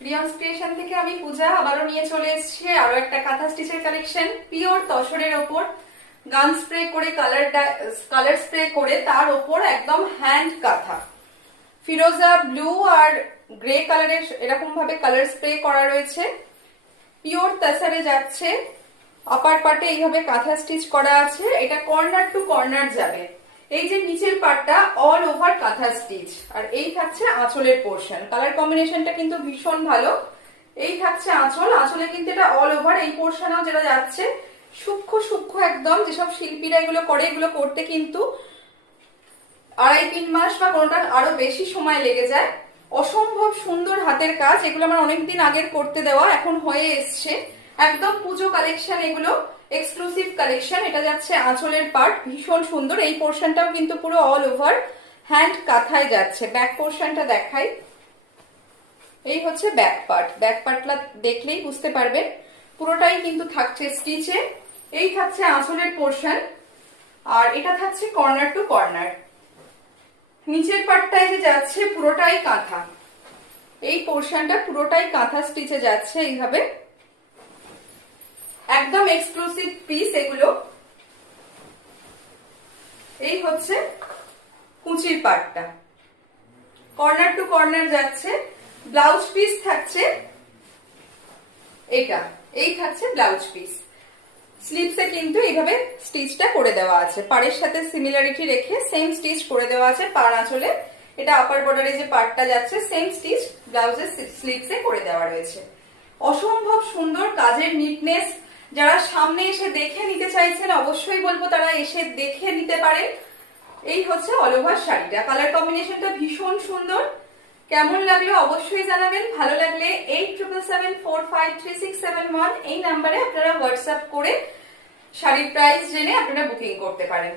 রিয়ন্স creation থেকে আমি পূজা আবারও নিয়ে চলে এসেছি আরো একটা কাঁথা স্টিচের কালেকশন। পিওর তসরের ওপর গান স্প্রে করে কালার স্প্রে করে তার ওপর একদম হ্যান্ড কাঁথা, ফিরোজা ব্লু আর গ্রে কালারের এরকম ভাবে কালার স্প্রে করা রয়েছে। পিওর তাসারে যাচ্ছে, আপার পার্টে এইভাবে কাঁথা স্টিচ করা আছে। এটা কর্নার টু কর্নার যাবে। এই যে নিচের পার্টটা অল ওভার কাঁথা স্টিচ, আর এই থাকছে আঁচলের পোর্শন। কালার কম্বিনেশনটা কিন্তু ভীষণ ভালো। এই থাকছে আঁচল, আঁচলে কিন্তু এটা অল ওভার এই পোর্শনও যেটা যাচ্ছে সূক্ষ্ম সূক্ষ্ম একদম। যেসব শিল্পীরা এগুলো করে, এগুলো করতে কিন্তু 2.5-3 মাস বা কোনোটা আরো বেশি সময় লেগে যায়। অসম্ভব সুন্দর হাতের কাজ। এগুলো আমার অনেকদিন আগের করতে দেওয়া, এখন হয়ে এসছে। একদম পুজো কালেকশন, এগুলো এক্সক্লুসিভ কালেকশন। এটা যাচ্ছে আঁচলের পার্ট, ভীষণ সুন্দর। এই পোর্শনটাও কিন্তু পুরো অল ওভার হ্যান্ড কাঁথায় যাচ্ছে। ব্যাক পোর্শনটা দেখাই। এই হচ্ছে ব্যাক পার্ট। ব্যাক পার্টটা দেখলেই বুঝতে পারবেন পুরোটাই কিন্তু থাকছে স্টিচে। এই থাকছে আঁচলের পোর্শন, আর এটা থাকছে কর্নার টু কর্নার। নিচের পার্টটায় যে যাচ্ছে পুরোটাই কাঁথা। এই পোর্শনটা পুরোটাই কাঁথা স্টিচে যাচ্ছে এইভাবে। একদম এক্সক্লুসিভ পিস এগুলো। এই হচ্ছে কুচির পার্টটা, কর্নার টু কর্নার যাচ্ছে। ব্লাউজ পিস থাকছে এটা, এই থাকছে ব্লাউজ পিস। স্লিভসে কিন্তু এইভাবে স্টিচটা করে দেওয়া আছে, পাড়ের সাথে সিমিলারিটি রেখে সেম স্টিচ করে দেওয়া আছে পাড় আঁচলে। এটা আপার বর্ডারে যে পার্টটা যাচ্ছে সেম স্টিচ ব্লাউজের স্লিভসে করে দেওয়া রয়েছে। অসম্ভব সুন্দর কাজের নিটনেস। যারা সামনে এসে দেখে নিতে চাইছেন অবশ্যই বলবো তারা এসে দেখে নিতে পারেন। এই হচ্ছে অল ওভার শাড়িটা। কালার কম্বিনেশনটা ভীষণ সুন্দর। কেমন লাগলো অবশ্যই জানাবেন। ভালো লাগলে 8777453671 এই নাম্বারে আপনারা হোয়াটসঅ্যাপ করে শাড়ির প্রাইস জেনে আপনারা বুকিং করতে পারেন।